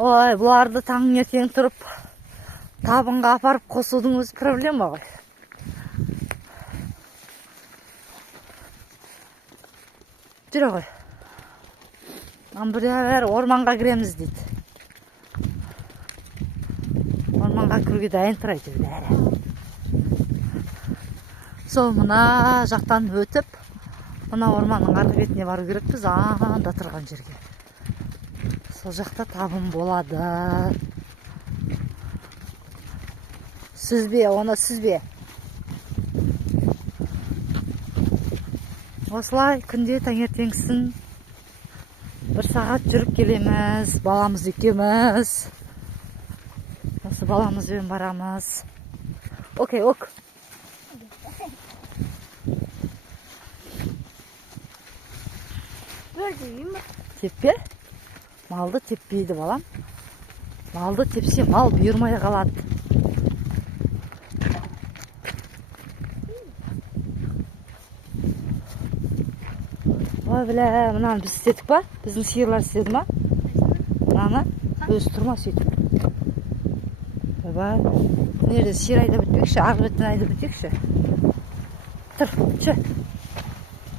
Ой, бұларды таңертең тұрып табынға апарып қосудың өзі проблема ғой. Жүре ғой. Бірер орманға кіреміз дейді. Орманға кіруге дайын тұрайды бәрі. Сол мына жақтан өтіп, мына орманның арғы бетіне бару керекпіз, анда тұрған жерге. Сол жақта табын болады. Сүзбе, оны сүзбе. Осылай күнде таңертеңсін 1 сағат жүріп келеміз, баламыз екеуміз. Осы баламызбен барамыз. Окей, ок. Теппе? Малды теппейді балам. Малды тепсе мал бұйырмай қалады. Ой, біле, мынаны біз істедік па? Біздің сиырлар істеді ма? Мынаны өзі тұрма сөйтіп. Бай, nerede siyir ayda bitmekші, ағы беттен айда бітмекші. Тұр, чы.